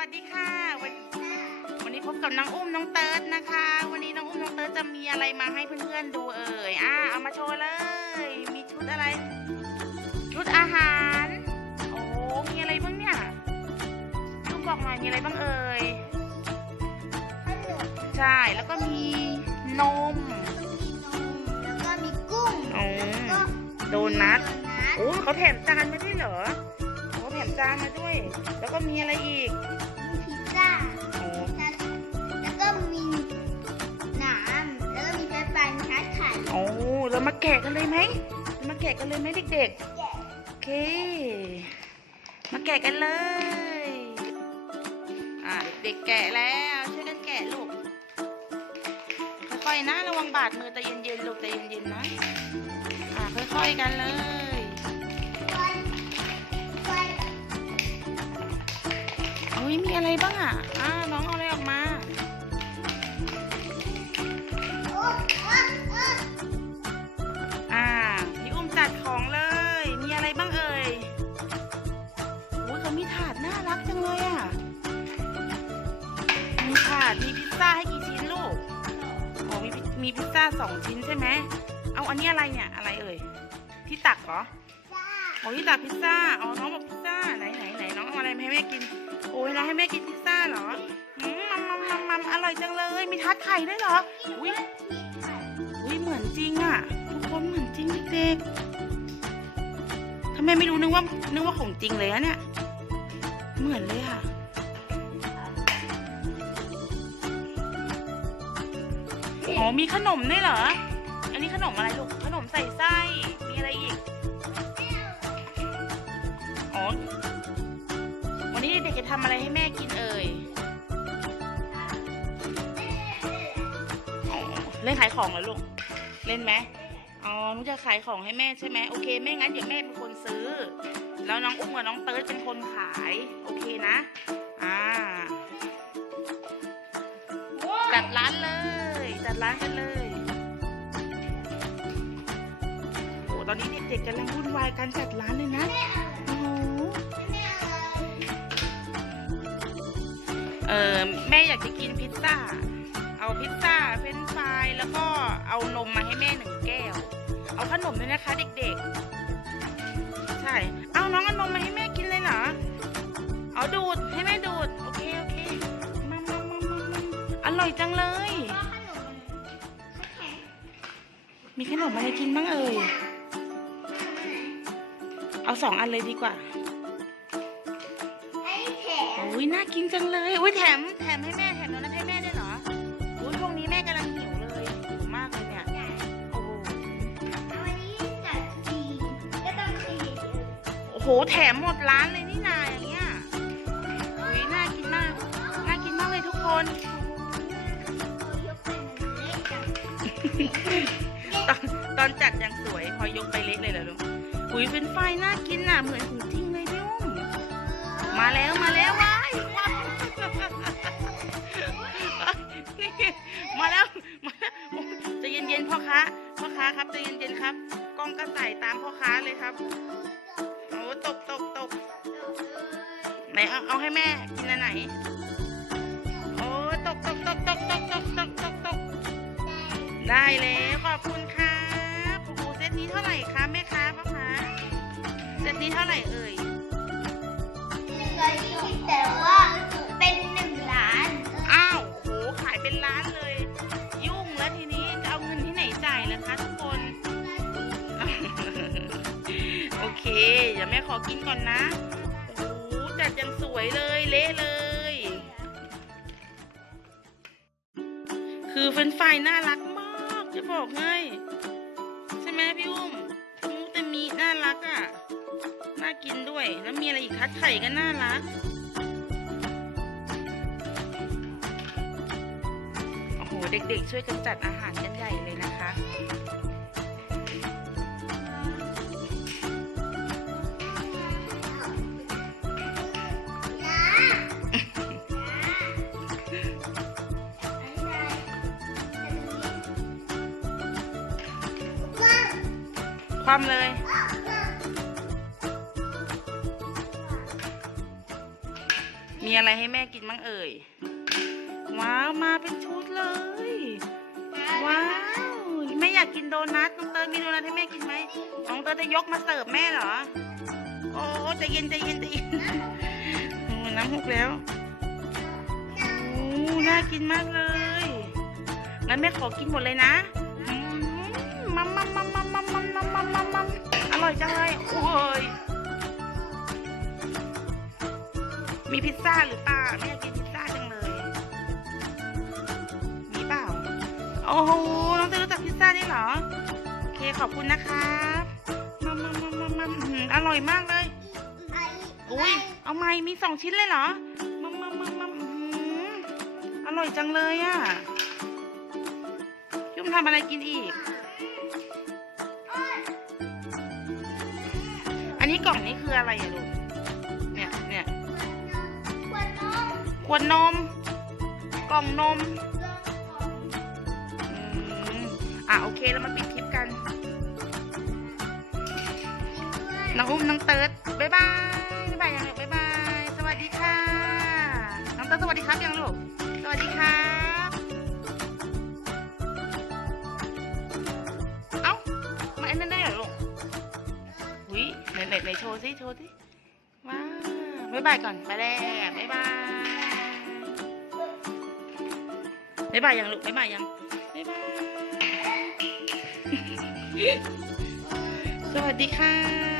วัสดีค่ะ วันวันนี้พบกับน้องอุ้มน้องเติร์ดนะคะ วันนี้น้องอุ้มน้องเติร์ดจะมีอะไรมาให้เพื่อนๆดูเอ่ยอ่าเอามาโชว์เลย มีชุดอะไร ชุดอาหาร โอ้มีอะไรบ้างเนี่ยลุงบอกหน่อยมีอะไรบ้างเอ่ยขนมใช่แล้วก็มีนมแล้วก็มีกุ้งอ๋อแล้วก็โดนัทโดนัทโอ้เขาแถมจานมาด้วยเหรอ เขาแถมจานมาด้วย แล้วก็มีอะไรอีกมีพิซซ่าโอ้แล้วก็มีหนามแล้วก็มีไฟฟ้ามีทาร์ตไข่โอ้เรามาแกะกันเลยไหมมาแกะกันเลยไหมเด็กแกะๆโอเค มาแกะกันเลย อ่าเด็กๆแกะแล้วช่วยกันแกะลูกค่อยๆนะระวังบาดมือใจเย็นๆลูกใจเย็นๆนะอ่าค่อยๆกันเลย อุ้ยมีอะไรบ้างอะอ่าน้องเอาอะไรออกมา อ่า พี่อุ้มจัดของเลย มีอะไรบ้างเอ่ยโอ้ยเขามีถาดน่ารักจังเลยอะ มีถาด มีพิซซ่าให้กี่ชิ้นลูกโอ้มีพิมีพิซซ่าสองชิ้นใช่ไหม เอาอันนี้อะไรเนี่ย อะไรเอ่ย ที่ตักเหรอโอ้ที่ตักพิซซ่าอ๋อน้องบอกพิซซ่า ไหนไหนไหนน้องเอาอะไรมาให้แม่กิน โอ้ยน้องให้แม่กินพิซซ่าเหรออืมมัมมัมมัมมัมอร่อยจังเลย มีทัดไข่ด้วยเหรอ อุ้ยอุ้ยเหมือนจริงอะ ทุกคนเหมือนจริงเด็กๆทำไมไม่รู้นึกว่านึกว่าของจริงเลยอะเนี่ย เหมือนเลยค่ะอ๋อมีขนมด้วยเหรอ อันนี้ขนมอะไรลูก จะทำอะไรให้แม่กินเอ่ย เล่นขายของเหรอลูก เล่นไหมอ๋อหนูจะขายของให้แม่ใช่ไหมโอเค ไม่งั้นเดี๋ยวแม่เป็นคนซื้อ แล้วน้องอุ้มกับน้องเติร์ดเป็นคนขาย โอเคนะ อ่า จัดร้านเลย จัดร้านกันเลยโอ้ตอนนี้เด็กๆกำลังวุ่นวายการจัดร้านเลยนะ โอ้โห เออแม่อยากจะกินพิซซ่า เอาพิซซ่าเฟรนช์ฟรายแล้วก็เอานมมาให้แม่หนึ่งแก้ว เอาขนมด้วยนะคะเด็กๆ ใช่ เอาน้องเอานมมาให้แม่กินเลยเหรอ เอาดูดให้แม่ดูด โอเคโอเคมามามามามอร่อยจังเลย มีขนมอะไรกินบ้างเอ่ย เอาสองอันเลยดีกว่า อ้ยน่ากินจังเลย อุ้ยแถมแถมให้แม่แถมโดนัทให้แม่ด้วยเหรออุ้ยช่วงนี้แม่กำลังหิวเลยหิวมากเลยเนี่ยโอ้โหวันนี้จัดดีก็ต้องฟรีเยอะโอ้โหแถมหมดร้านเลยนี่นาอย่างเงี้ยอุ้ยน่ากินมากน่ากินมากเลยทุกคนตอนตอนจัดยังสวยพอยกไปเล็กเลยเหรอลูกอุ้ยเป็นไฟน่ากินน่ะเหมือนของจริงเลยพี่อุ้มมาแล้วมาแล้วว้า มาแล้วมาแล้วโอ้ยใจะเย็นๆพ่อค้าพ่อค้าครับจะเย็นๆครับ กล้องก็ใส่ตามพ่อค้าเลยครับโอ้ตกตกตกไหนเอาเอาให้แม่กินอันไหนโอ้ตกตกตกตกตกตกตกตกได้แล้วขอบคุณค่ะ ดี๋ยวแม่ขอกินก่อนนะโอ้โหจัดยังสวยเลย เละเลย คือเฟรนช์ฟรายน่ารักมาก จะบอกให้ใช่ไหมพี่อุ้มมูแต่มีน่ารักอะ น่ากินด้วย แล้วมีอะไรอีกคะไข่ก็น่ารักโอ้โหเด็กๆ ช่วยกันจัดอาหารกันใหญ่เลยนะ คะความเลย มีอะไรให้แม่กินบ้างเอ่ย ว้าวมาเป็นชุดเลย ว้าว แม่อยากกินโดนัทน้องเตยมีโดนัทให้แม่กินไหมน้องเตยจะยกมาเสิร์ฟแม่เหรอ โอ้ใจเย็นใจเย็นใจเย็นน้ำหกแล้ว โอ้ น่ากินมากเลย งั้นแม่ขอกินหมดเลยนะ อร่อยจังเลยโอ้ยมีพิซซ่าหรือเปล่าแม่ยกกินพิซซ่าจังเลย มีเปล่า โอ้โห น้องเตยรู้จักพิซซ่าได้วยเหรอ โอเคขอบคุณนะครับมัมมัมมัมมัมอร่อยมากเลย อุ้ยเอาไหมมีสองชิ้นเลยเหรอมัมมัมมัมมัมอร่อยจังเลยอะยุ่มทำอะไรกินอีก นนี้กล่องนี้คืออะไรอะลูก เนี่ยเนี่ยขวดนมกล่องนม อืมอะโอเคเรามาปิดคลิปกัน น้องอุ้มน้องเติร์ดบ๊ายบายบ๊ายบายยังลูกบ๊ายบาย สวัสดีค่ะ น้องเติร์ดสวัสดีครับยังลูก ว์สิโชว์สิว้าวบ๊ายบายก่อนไปแล้วบ๊ายบายบ๊ายบายยังลูกบ๊ายบายยังบ๊ายบายสวัสดีค่ะ